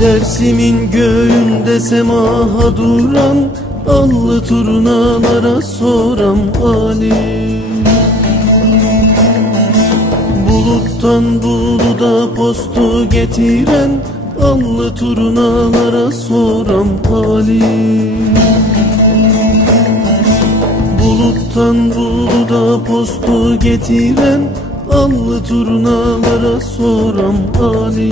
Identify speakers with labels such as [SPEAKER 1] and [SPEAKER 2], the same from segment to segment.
[SPEAKER 1] Dersimin göğünde semaha duran Allı turnalara soram Ali. Buluttan buluda postu getiren Allı turnalara soram Ali. Buluttan buluda postu getiren Allı turnalara soram Ali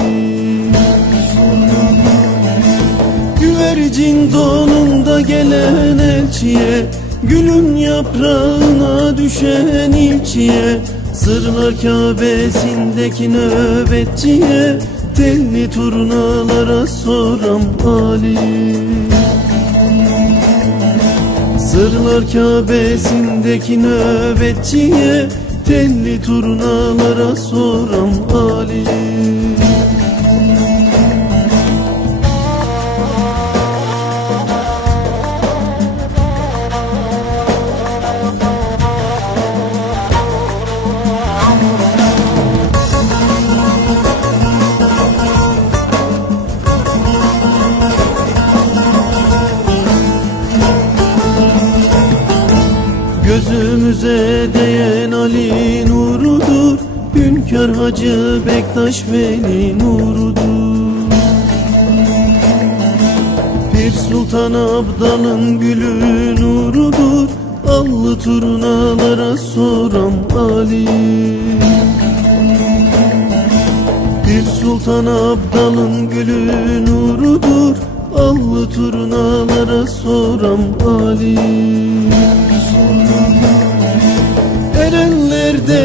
[SPEAKER 1] Güvercin donunda gelen elçiye Gülün yaprağına düşen ilçiye Sırlar Kabe'sindeki nöbetçiye Telli turnalara soram Ali. Sırlar Kabe'sindeki nöbetçiye Telli turnalara soram Ali Gözümüze değen Ali nurudur. Hünkar Hacı Bektaş Veli nurudur. Pir Sultan Abdal'ın gülü nurudur. Allı turnalara soram Ali. Pir Sultan Abdal'ın gülü nurudur. Allı turnalara soram Ali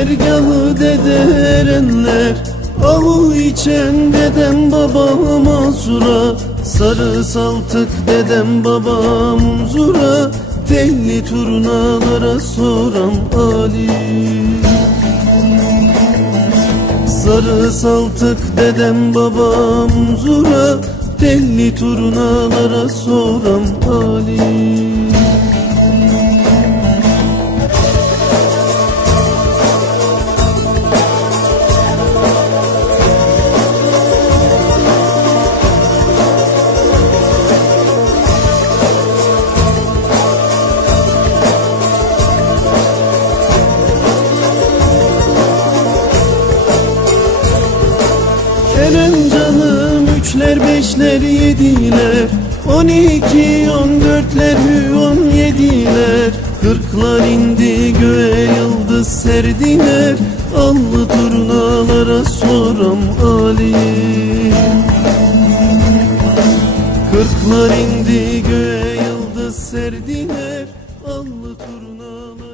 [SPEAKER 1] dergahı dede erenler Avu içen dedem babam Mansur'a Sarı saltık dedem babam Unzur'a Telli turnalara soram Ali. Sarı saltık dedem babam Unzur'a Telli turnalara soram Ali beşler yediler On iki on dörtler on yediler. Kırklar indi göğe yıldız serdiler. Allı turnalara soram Ali. Kırklar indi göğe yıldız serdiler. Allı turnalara